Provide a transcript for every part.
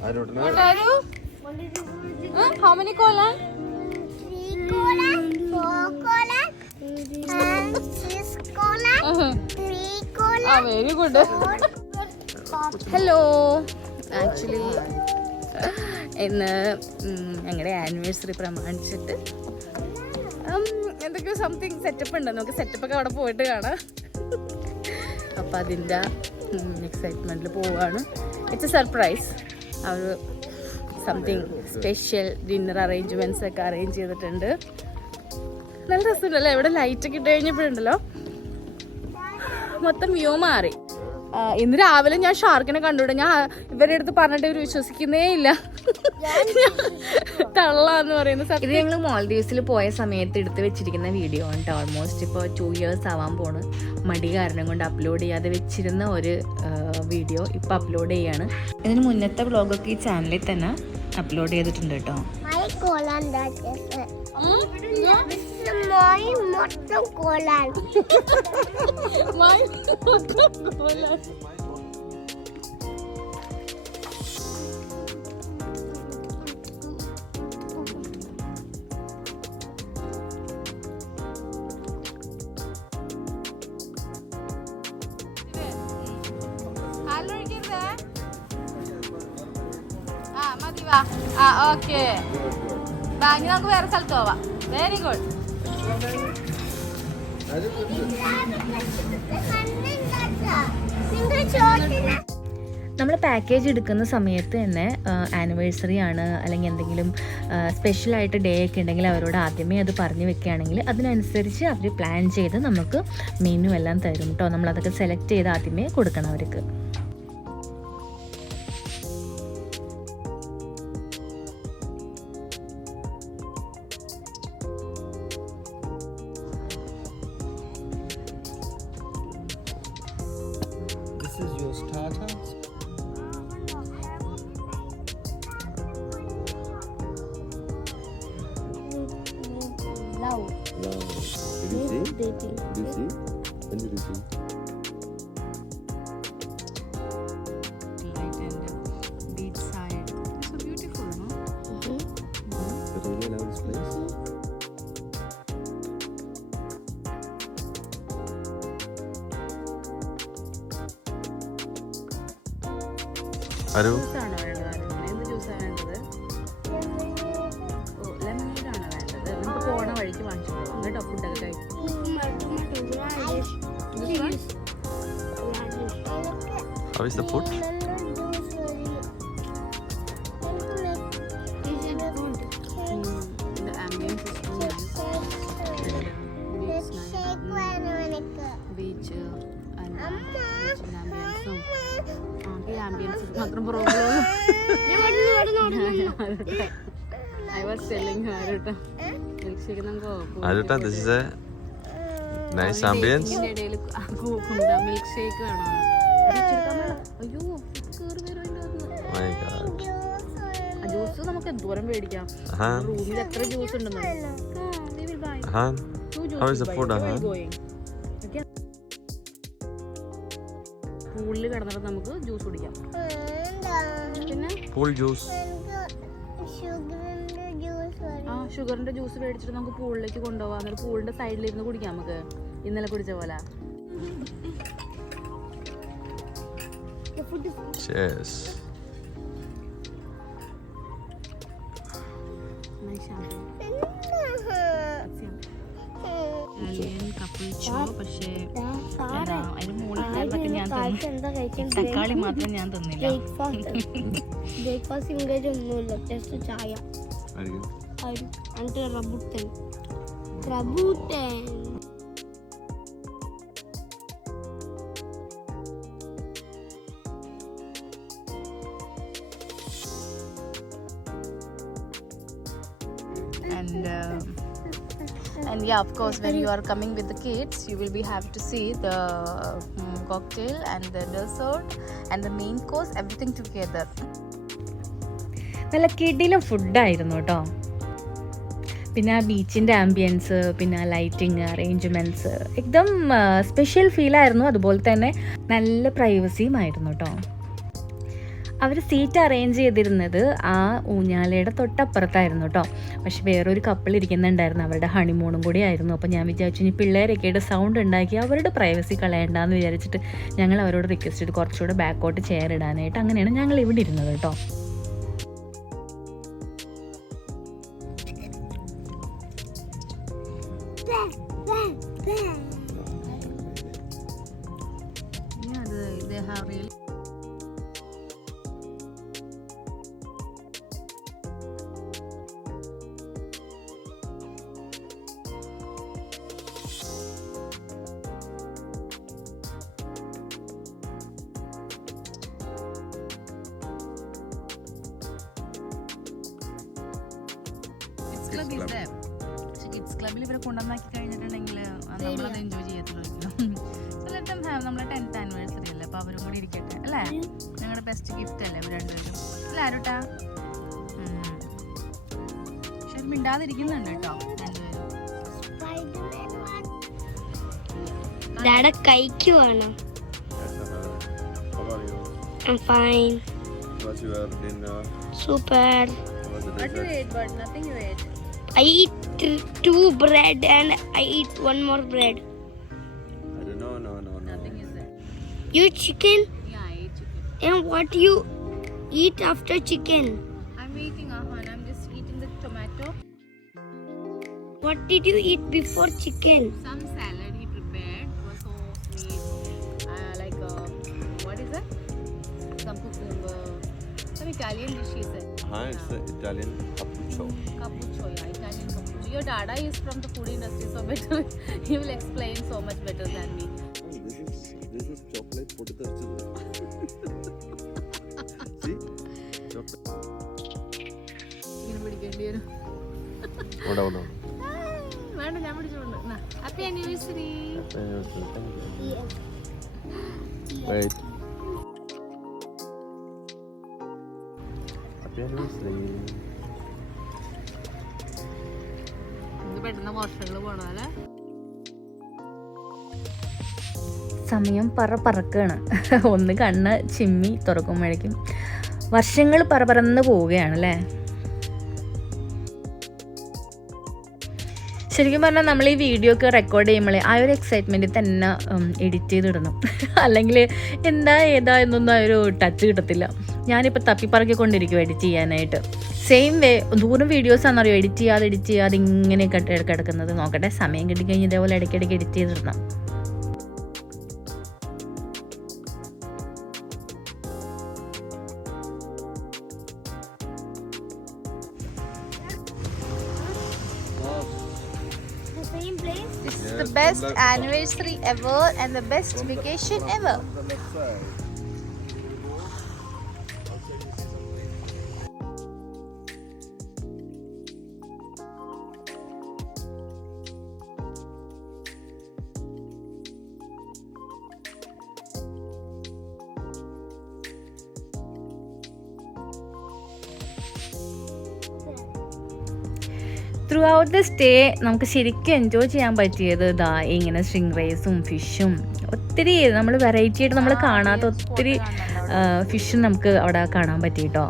How many kolan? 3 kolan, 4 kolan, and 6 kolan, 3 kolan. Very good. Hello. Actually, ഇന്ന് ഞങ്ങളുടെ anniversary പ്രമാണിച്ചിട്ട് എന്തൊക്കെയോ something setup ഉണ്ട്. നമുക്ക് സെറ്റപ്പൊക്കെ അവിടെ പോയിട്ട് കാണാം. അപ്പം അതിൻ്റെ എക്സൈറ്റ്മെൻറ്റിൽ പോവുകയാണ്. It's a surprise. അവർ സംതിങ് സ്പെഷ്യൽ ഡിന്നർ അറേഞ്ച്മെൻറ്റ്സ് ഒക്കെ അറേഞ്ച് ചെയ്തിട്ടുണ്ട്. നല്ല രസമുണ്ടല്ലോ. ഇവിടെ ലൈറ്റൊക്കെ ഇട്ട് കഴിഞ്ഞപ്പോഴുണ്ടല്ലോ മൊത്തം വ്യൂ മാറി. ഇന്ന് രാവിലെ ഞാൻ ഷാർക്കിനെ കണ്ടുവിടും. ഞാൻ ഇവരുടെ അടുത്ത് പറഞ്ഞിട്ട് ഇവർ വിശ്വസിക്കുന്നേ ഇല്ല. തള്ളാന്ന് പറയുന്നത്. ഇത് ഞങ്ങൾ മാൽദീവ്സിൽ പോയ സമയത്ത് എടുത്ത് വെച്ചിരിക്കുന്ന വീഡിയോ ആണ്. ഓൾമോസ്റ്റ് ഇപ്പോൾ 2 years ആവാൻ പോണ്. മടി കാരണം കൊണ്ട് അപ്ലോഡ് ചെയ്യാതെ വെച്ചിരുന്ന ഒരു വീഡിയോ ഇപ്പോൾ അപ്ലോഡ് ചെയ്യാണ്. ഇതിന് മുന്നത്തെ വ്ളോഗൊക്കെ ഈ ചാനലിൽ തന്നെ അപ്ലോഡ് ചെയ്തിട്ടുണ്ട് കേട്ടോ. My kolan, that is it. This is my motto kolan. Okay, ബാങ്കി നമുക്ക് വേറെ സ്ഥലത്ത് പോവാം. Very good. നമ്മൾ പാക്കേജ് എടുക്കുന്ന സമയത്ത് തന്നെ ആനിവേഴ്സറി ആണ് അല്ലെങ്കിൽ എന്തെങ്കിലും സ്പെഷ്യലായിട്ട് ഡേ ഒക്കെ ഉണ്ടെങ്കിൽ അവരോട് ആദ്യമേ അത് പറഞ്ഞു വെക്കുകയാണെങ്കിൽ അതിനനുസരിച്ച് അവർ പ്ലാൻ ചെയ്ത് നമുക്ക് മെനു എല്ലാം തരും കേട്ടോ. നമ്മളതൊക്കെ സെലക്ട് ചെയ്ത് ആദ്യമേ കൊടുക്കണം അവർക്ക്. Love. Did you see? Baby. Did you see? When did you see? Beach side. It's so beautiful, no? I really love this place. Aru. Juice ആണോ വേണ്ടത്? എന്ത് ജ്യൂസാണ് വേണ്ടത്? ഓ, ലെമണേഡ് ആണ് വേണ്ടത്. നമുക്ക് പോണ വഴിക്ക് വാങ്ങിച്ചു പോകാം കേട്ടോ. ഫുഡൊക്കെ കഴിക്കും. How is the food? The ambience is so nice. Beach and ambience. ഈ ആംബിയൻസ് മാത്രം problem. I was telling her കേട്ടോ. മിൽക്ക് നമുക്ക് Aruta, this is a nice ambience. ഇടയിൽ മിൽക്ക് ഷേക്ക് വേണോ? അയ്യോ കേറി വരും. My God. ആ ജ്യൂസ് നമുക്ക് എന്തോരം മേടിക്കാം. റൂമിൽ എത്ര ജ്യൂസ് ഉണ്ടെന്നോ. Ahan. How is the food? പൂളിൽ കിടന്നിട്ട് നമുക്ക് ജ്യൂസ് കുടിക്കാം. പിന്നെ Pool juice. ആ ഷുഗറിന്റെ ജ്യൂസ് മേടിച്ചിട്ട് നമുക്ക് പൂളിലേക്ക് കൊണ്ടുപോകാം. എന്നിട്ട് പൂളിന്റെ സൈഡിലിരുന്ന് കുടിക്കാം നമുക്ക്. ഇന്നലെ കുടിച്ച പോലെ. Cheers. പക്ഷേ അതിന് മുകളിലൊക്കെ ഞാൻ തക്കാളി മാത്രം ഞാൻ തന്നില്ല. ബ്രേക്ക്ഫാസ്റ്റ് ഇംഗ്ലീഷ് ഒന്നുമില്ല, ജസ്റ്റ് ചായ. అంటే రబుటన్ and yeah, of course, when you are coming with the kids, you will be have to see the cocktail and the dessert and the main course, everything together. നല്ല കിടിലം ഫുഡായിരുന്നു കേട്ടോ. പിന്നെ ആ ബീച്ചിൻ്റെ ambience, പിന്നെ ആ ലൈറ്റിങ് അറേഞ്ച്മെൻറ്റ്സ് എക്ദം സ്പെഷ്യൽ ഫീലായിരുന്നു. അതുപോലെ തന്നെ നല്ല പ്രൈവസിയും ആയിരുന്നു കേട്ടോ. അവർ സീറ്റ് അറേഞ്ച് ചെയ്തിരുന്നത് ആ ഊഞ്ഞാലയുടെ തൊട്ടപ്പുറത്തായിരുന്നു കേട്ടോ. പക്ഷെ വേറൊരു കപ്പിൾ ഇരിക്കുന്നുണ്ടായിരുന്നു, അവരുടെ ഹണിമൂണും കൂടി ആയിരുന്നു. അപ്പോൾ ഞാൻ വിചാരിച്ചു ഇനി പിള്ളേരൊക്കെയായിട്ട് സൗണ്ട് ഉണ്ടാക്കി അവരുടെ പ്രൈവസി കളയണ്ടെന്ന് വിചാരിച്ചിട്ട് ഞങ്ങൾ അവരോട് റിക്വസ്റ്റ് ചെയ്ത് കുറച്ചുകൂടെ ബാക്കോട്ട് ചെയർ ഇടാനായിട്ട്. അങ്ങനെയാണ് ഞങ്ങൾ ഇവിടെ ഇരുന്നത് കേട്ടോ. Club is there. പക്ഷെ കിഡ്സ് ക്ലബിൽ ഇവരെ കൊണ്ടുവന്നാക്കി കഴിഞ്ഞിട്ടുണ്ടെങ്കിൽ നമ്മളത് എൻജോയ് ചെയ്യത്തുള്ളൂ. So let them have. നമ്മളെ 10th ആനിവേഴ്സറി അല്ലേ, അപ്പോൾ അവരും കൂടി ഇരിക്കട്ടെ അല്ലേ. ഞങ്ങളുടെ ബെസ്റ്റ് ഗിഫ്റ്റ് അല്ലേ ഇവർ രണ്ടുപേരും. അല്ലേ ആരോട്ടാ? പക്ഷെ മിണ്ടാതിരിക്കുന്നുണ്ട് കേട്ടോ രണ്ടുപേരും. Dada കഴിക്കുവാണ്. I'm fine. What's your dinner? Super. What you ate, but nothing you ate. I eat 2 bread and I eat 1 more bread. I don't know, no. Nothing is there. You eat chicken? Yeah, I ate chicken. And what you eat after chicken? I'm eating Ahan. I'm just eating the tomato. What did you eat before chicken? Some salad he prepared. It was so sweet. What is it? Some Italian dish he said. It's the Italian cappuccio. Cappuccio, yeah, Italian cappuccio. Your dada is from the food industry, so better. He will explain so much better than me. This is chocolate പൊട്ടിത്തെറിച്ചത്. See? Chocolate. ഇങ്ങനെ പിടിക്കേണ്ടി വരും. ഓടാ. വേണ്ട, ഞാൻ പിടിച്ചോണ്ട്. Happy anniversary. Wait. Happy anniversary. ഇത് പെട്ടെന്ന് വർഷങ്ങൾ പോണോ അല്ലേ? സമയം പറക്കാണ്. ഒന്ന് കണ്ണ് ചിമ്മി തുറക്കുമ്പോഴേക്കും വർഷങ്ങൾ പറന്ന് പോവുകയാണ് അല്ലേ. ശരിക്കും പറഞ്ഞാൽ നമ്മൾ ഈ വീഡിയോ ഒക്കെ റെക്കോർഡ് ചെയ്യുമ്പോഴേ ആ ഒരു എക്സൈറ്റ്മെൻറ്റിൽ തന്നെ എഡിറ്റ് ചെയ്തിടണം. അല്ലെങ്കിൽ എന്താ ഏതാ എന്നൊന്നും ആ ഒരു ടച്ച് കിട്ടത്തില്ല. ഞാനിപ്പോൾ തപ്പിപ്പറക്കിക്കൊണ്ടിരിക്കും എഡിറ്റ് ചെയ്യാനായിട്ട്. സെയിം വേ ദൂരം വീഡിയോസാണെന്നറിയോ എഡിറ്റ് ചെയ്യാതെ ഇങ്ങനെ കിടക്കുന്നത്. നോക്കട്ടെ, സമയം കിട്ടിക്കഴിഞ്ഞ് ഇതേപോലെ ഇടയ്ക്കിടയ്ക്ക് edit ചെയ്തിടണം. This is the best anniversary ever and the best vacation ever. Through out the stay നമുക്ക് ശരിക്കും എൻജോയ് ചെയ്യാൻ പറ്റിയത് ഇതാ ഇങ്ങനെ സ്ട്രിംഗ് റേസും ഫിഷും ഒത്തിരി നമ്മൾ വെറൈറ്റി ആയിട്ട് നമ്മൾ കാണാത്ത ഒത്തിരി ഫിഷും നമുക്ക് അവിടെ കാണാൻ പറ്റി കേട്ടോ.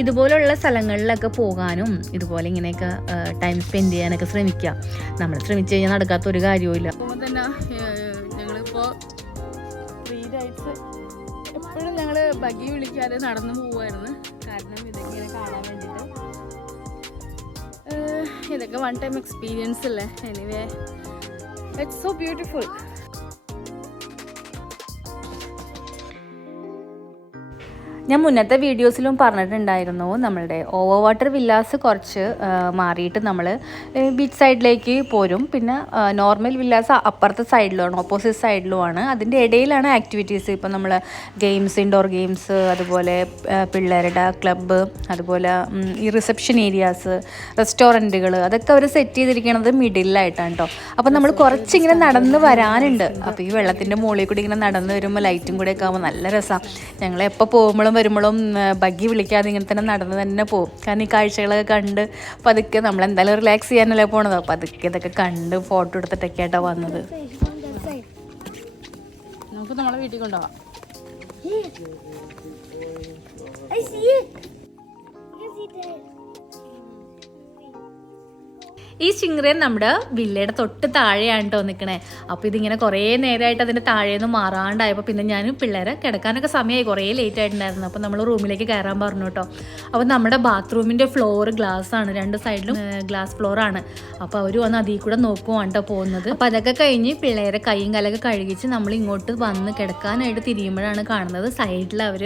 ഇതുപോലുള്ള സ്ഥലങ്ങളിലൊക്കെ പോകാനും ഇതുപോലെ ഇങ്ങനെയൊക്കെ ടൈം സ്പെൻഡ് ചെയ്യാനൊക്കെ ശ്രമിക്കുക. നമ്മൾ ശ്രമിച്ചു കഴിഞ്ഞാൽ നടക്കാത്ത ഒരു കാര്യവും തന്നെ ഞങ്ങളിപ്പോൾ 3 നൈറ്റ്സ് എപ്പോഴും ഞങ്ങൾ ബഗി വിളിക്കാതെ നടന്നു പോവുമായിരുന്നു. കാരണം ഇതൊക്കെ കാണാൻ വേണ്ടിയിട്ട്. ഇതൊക്കെ വൺ ടൈം എക്സ്പീരിയൻസ് അല്ലേ. Anyway it's so beautiful. ഞാൻ മുന്നത്തെ വീഡിയോസിലും പറഞ്ഞിട്ടുണ്ടായിരുന്നു നമ്മളുടെ ഓവർ വാട്ടർ വില്ലാസ് കുറച്ച് മാറിയിട്ട് നമ്മൾ ബീച്ച് സൈഡിലേക്ക് പോരും. പിന്നെ നോർമൽ വില്ലാസ് അപ്പുറത്തെ സൈഡിലുമാണ്, ഓപ്പോസിറ്റ് സൈഡിലുമാണ്. അതിൻ്റെ ഇടയിലാണ് ആക്ടിവിറ്റീസ്. ഇപ്പം നമ്മൾ ഗെയിംസ്, ഇൻഡോർ ഗെയിംസ്, അതുപോലെ പിള്ളേരുടെ ക്ലബ്ബ്, അതുപോലെ ഈ റിസപ്ഷൻ ഏരിയാസ്, റെസ്റ്റോറൻറ്റുകൾ, അതൊക്കെ അവർ സെറ്റ് ചെയ്തിരിക്കുന്നത് മിഡിലായിട്ടാണ് കേട്ടോ. അപ്പോൾ നമ്മൾ കുറച്ചിങ്ങനെ നടന്ന് വരാനുണ്ട്. അപ്പോൾ ഈ വെള്ളത്തിൻ്റെ മുകളിൽ കൂടി ഇങ്ങനെ നടന്ന് വരുമ്പോൾ ലൈറ്റും കൂടെ ഒക്കെ ആകുമ്പോൾ നല്ല രസമാണ്. ഞങ്ങൾ എപ്പോൾ പോകുമ്പോഴും വരുമ്പോഴും ബഗ്ഗി വിളിക്കാതെ ഇങ്ങനെ തന്നെ നടന്ന് തന്നെ പോകും. കാരണം ഈ കാഴ്ചകളൊക്കെ കണ്ട് പതുക്കെ നമ്മളെന്തായാലും റിലാക്സ് ചെയ്യാനല്ലേ പോണത്. അപ്പോൾ പതുക്കെ ഇതൊക്കെ കണ്ട് ഫോട്ടോ എടുത്തിട്ടൊക്കെ ആയിട്ടാണ് വന്നത്. നമുക്ക് നമ്മളെ വീട്ടിൽ കൊണ്ടുപോകാം. I see it. You can see that. ഈ ചിങ്റേൻ നമ്മുടെ വില്ലയുടെ തൊട്ട് താഴെയാണ് കേട്ടോ നിൽക്കണേ. അപ്പോൾ ഇതിങ്ങനെ കുറേ നേരമായിട്ട് അതിൻ്റെ താഴേന്ന് മാറാണ്ടായപ്പോൾ പിന്നെ ഞാൻ പിള്ളേരെ കിടക്കാനൊക്കെ സമയമായി, കുറേ ലേറ്റ് ആയിട്ടുണ്ടായിരുന്നു. അപ്പോൾ നമ്മൾ റൂമിലേക്ക് കയറാൻ പറഞ്ഞു കേട്ടോ. അപ്പോൾ നമ്മുടെ ബാത്റൂമിൻ്റെ ഫ്ലോർ ഗ്ലാസ് ആണ്, രണ്ട് സൈഡിലും ഗ്ലാസ് ഫ്ലോറാണ്. അപ്പോൾ അവർ വന്ന് അതിൽ കൂടെ നോക്കുവാണ് കേട്ടോ പോകുന്നത്. അപ്പോൾ അതൊക്കെ കഴിഞ്ഞ് പിള്ളേരെ കൈയും കാലൊക്കെ കഴുകിച്ച് നമ്മൾ ഇങ്ങോട്ട് വന്ന് കിടക്കാനായിട്ട് തിരിയുമ്പോഴാണ് കാണുന്നത് സൈഡിൽ അവർ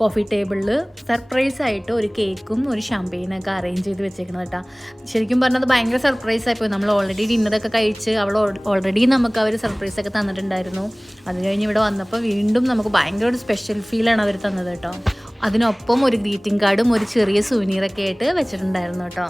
കോഫി ടേബിളിൽ സർപ്രൈസ് ആയിട്ട് ഒരു കേക്കും ഒരു ഷാമ്പെയിനൊക്കെ അറേഞ്ച് ചെയ്ത് വെച്ചേക്കുന്നത് കേട്ടോ. ശരിക്കും പറഞ്ഞത് ഭയങ്കര സർപ്രൈസ് ആയിപ്പോയി. നമ്മൾ ഓൾറെഡി ഡിന്നറൊക്കെ കഴിച്ച് ഓൾറെഡി നമുക്ക് അവർ സർപ്രൈസൊക്കെ തന്നിട്ടുണ്ടായിരുന്നു. അത് കഴിഞ്ഞ് ഇവിടെ വന്നപ്പോൾ വീണ്ടും നമുക്ക് ഭയങ്കര ഒരു സ്പെഷ്യൽ ഫീലാണ് അവർ തന്നത് കേട്ടോ. അതിനൊപ്പം ഒരു ഗ്രീറ്റിംഗ് കാർഡും ഒരു ചെറിയ സുവനീറൊക്കെ ആയിട്ട് വെച്ചിട്ടുണ്ടായിരുന്നു കേട്ടോ.